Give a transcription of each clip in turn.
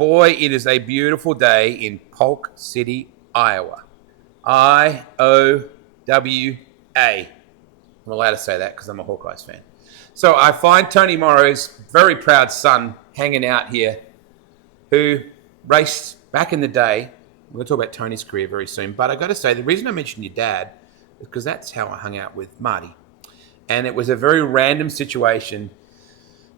boy, it is a beautiful day in Polk City, Iowa. I-O-W-A. I'm allowed to say that because I'm a Hawkeyes fan. So I find Tony Moro's very proud son hanging out here who raced back in the day. We're going to talk about Tony's career very soon. But I got to say, the reason I mentioned your dad is because that's how I hung out with Marty. And it was a very random situation,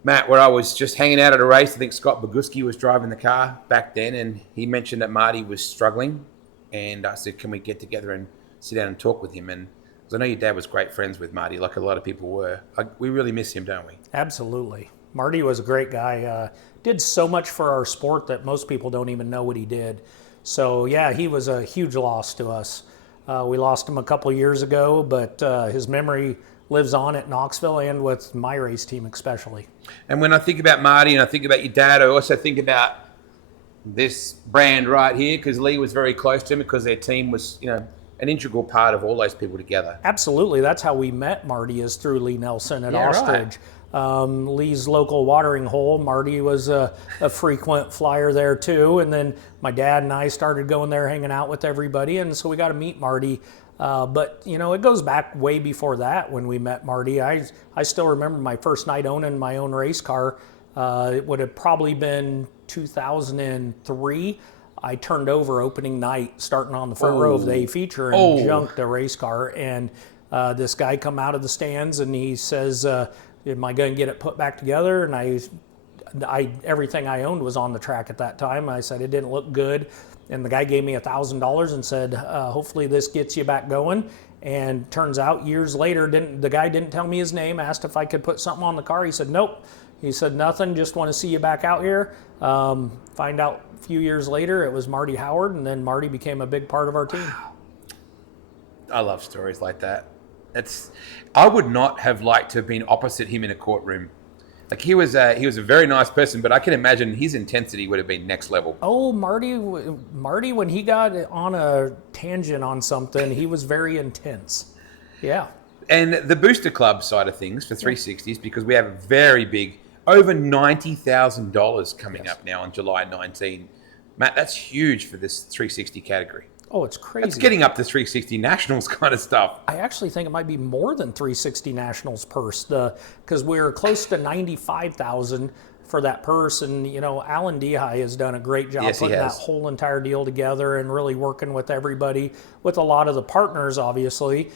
Matt, where I was just hanging out at a race. I think Scott Boguski was driving the car back then, and he mentioned that Marty was struggling. And I said, can we get together and sit down and talk with him? And because I know your dad was great friends with Marty, like a lot of people were. We really miss him, don't we? Absolutely. Marty was a great guy. Did so much for our sport that most people don't even know what he did. So, yeah, he was a huge loss to us. We lost him a couple years ago, but his memory lives on at Knoxville and with my race team especially. And when I think about Marty and I think about your dad, I also think about this brand right here because Lee was very close to him because their team was, an integral part of all those people together. Absolutely. That's how we met Marty, is through Lee Nelson at Ostrich. Right. Lee's local watering hole. Marty was a frequent flyer there too. And then my dad and I started going there, hanging out with everybody. And so we got to meet Marty. But, it goes back way before that when we met Marty. I still remember my first night owning my own race car. It would have probably been 2003. I turned over opening night, starting on the front row of the A feature, and junked a race car. And this guy come out of the stands and he says, am I going to get it put back together? And I everything I owned was on the track at that time. I said it didn't look good. And the guy gave me $1,000 and said, hopefully this gets you back going. And turns out years later, the guy didn't tell me his name, asked if I could put something on the car. He said, nope. He said, nothing, just want to see you back out here. Find out a few years later, it was Marty Howard, and then Marty became a big part of our team. I love stories like that. I would not have liked to have been opposite him in a courtroom. Like he was a very nice person, but I can imagine his intensity would have been next level. Oh, Marty, when he got on a tangent on something, he was very intense. Yeah. And the Booster Club side of things for 360s, because we have a very big, over $90,000 coming up now on July 19. Matt, that's huge for this 360 category. Oh, it's crazy. It's getting up to 360 Nationals kind of stuff. I actually think it might be more than 360 Nationals purse, because we're close to 95,000 for that purse. And, Alan Dehigh has done a great job putting that whole entire deal together and really working with everybody, with a lot of the partners, obviously.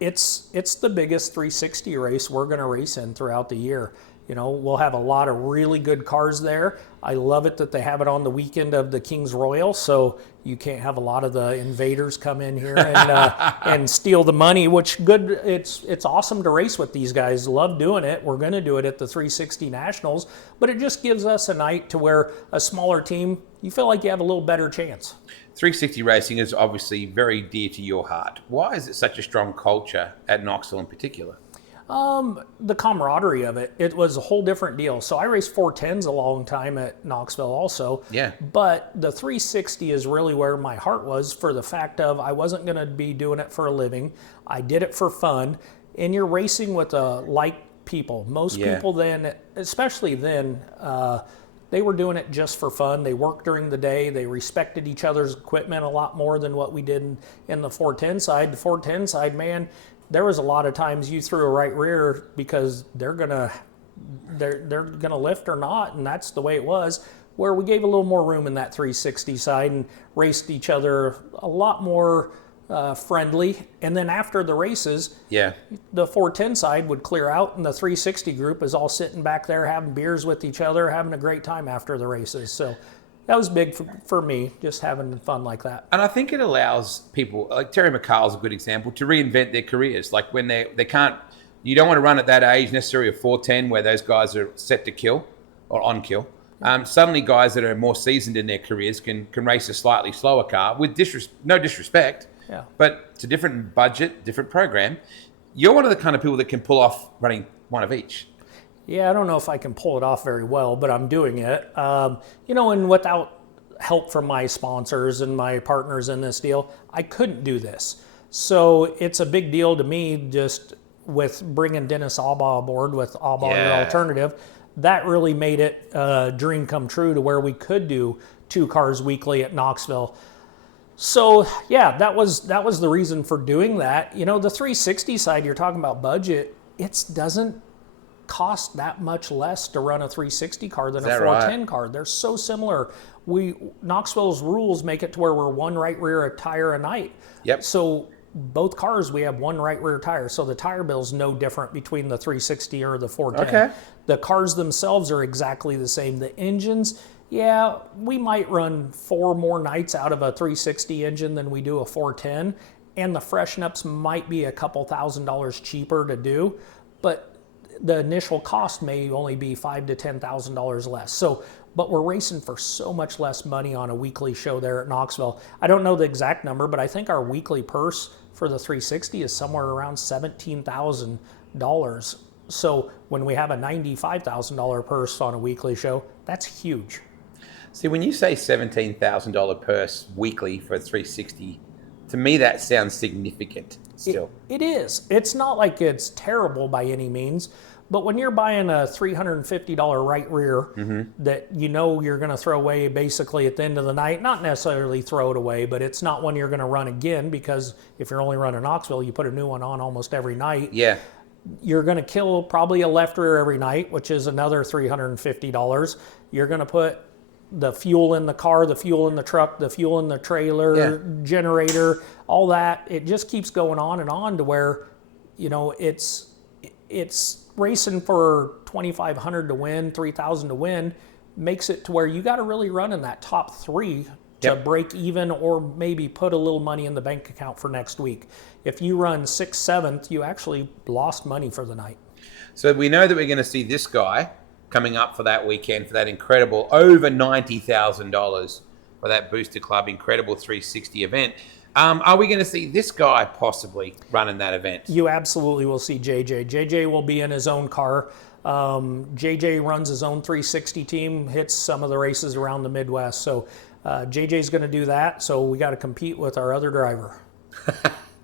It's the biggest 360 race we're going to race in throughout the year. We'll have a lot of really good cars there. I love it that they have it on the weekend of the King's Royal, so you can't have a lot of the invaders come in here and steal the money, which good. It's awesome to race with these guys. Love doing it. We're going to do it at the 360 Nationals, but it just gives us a night to where a smaller team, you feel like you have a little better chance. 360 racing is obviously very dear to your heart. Why is it such a strong culture at Knoxville in particular? The camaraderie of it. It was a whole different deal. So I raced 410s a long time at Knoxville also. Yeah. But the 360 is really where my heart was, for the fact of I wasn't going to be doing it for a living. I did it for fun. And you're racing with like people. Most people then, especially then, they were doing it just for fun. They worked during the day. They respected each other's equipment a lot more than what we did in the 410 side. The 410 side, man, there was a lot of times you threw a right rear because they're gonna lift or not, and that's the way it was. Where we gave a little more room in that 360 side and raced each other a lot more friendly. And then after the races, the 410 side would clear out, and the 360 group is all sitting back there having beers with each other, having a great time after the races. So that was big for me, just having fun like that. And I think it allows people, like Terry McCall's a good example, to reinvent their careers. Like when they can't, you don't want to run at that age necessarily a 410 where those guys are set to kill or on kill. Suddenly guys that are more seasoned in their careers can race a slightly slower car with no disrespect, but it's a different budget, different program. You're one of the kind of people that can pull off running one of each. Yeah, I don't know if I can pull it off very well, but I'm doing it. And without help from my sponsors and my partners in this deal, I couldn't do this. So it's a big deal to me just with bringing Dennis Albaugh aboard with Albaugh Your Alternative. that really made it a dream come true to where we could do 2 cars weekly at Knoxville. So yeah, that was the reason for doing that. You know, the 360 side, you're talking about budget, it doesn't cost that much less to run a 360 car than a 410 car. They're so similar. Knoxville's rules make it to where we're 1 right rear tire a night. Yep. So both cars, we have 1 right rear tire. So the tire bill's no different between the 360 or the 410. Okay. The cars themselves are exactly the same. The engines, yeah, we might run 4 more nights out of a 360 engine than we do a 410. And the freshen ups might be a couple $1,000s cheaper to do. But the initial cost may only be $5,000 to $10,000 less. So, but we're racing for so much less money on a weekly show there at Knoxville. I don't know the exact number, but I think our weekly purse for the 360 is somewhere around $17,000. So when we have a $95,000 purse on a weekly show, that's huge. See, when you say $17,000 purse weekly for a 360, to me that sounds significant still. It is. It's not like it's terrible by any means, but when you're buying a $350 right rear that you know you're going to throw away basically at the end of the night, not necessarily throw it away, but it's not one you're going to run again, because if you're only running Knoxville, you put a new one on almost every night. Yeah. You're going to kill probably a left rear every night, which is another $350. You're going to put the fuel in the car, the fuel in the truck, the fuel in the trailer, generator, all that. It just keeps going on and on to where, you know, it's racing for 2,500 to win, 3,000 to win, makes it to where you got to really run in that top 3 to break even, or maybe put a little money in the bank account for next week. If you run 6th, 7th, you actually lost money for the night. So we know that we're going to see this guy coming up for that weekend for that incredible over $90,000 for that Booster Club incredible 360 event. Are we going to see this guy possibly running that event? You absolutely will see JJ. JJ will be in his own car. JJ runs his own 360 team, hits some of the races around the Midwest. So JJ's going to do that. So we got to compete with our other driver.